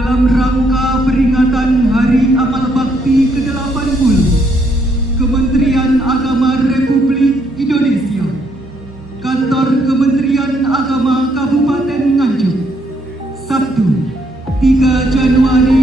dalam rangka peringatan Hari Amal Bakti ke-80 Kementerian Agama Republik Indonesia, Kantor Kementerian Agama Kabupaten Nganjuk, Sabtu 3 Januari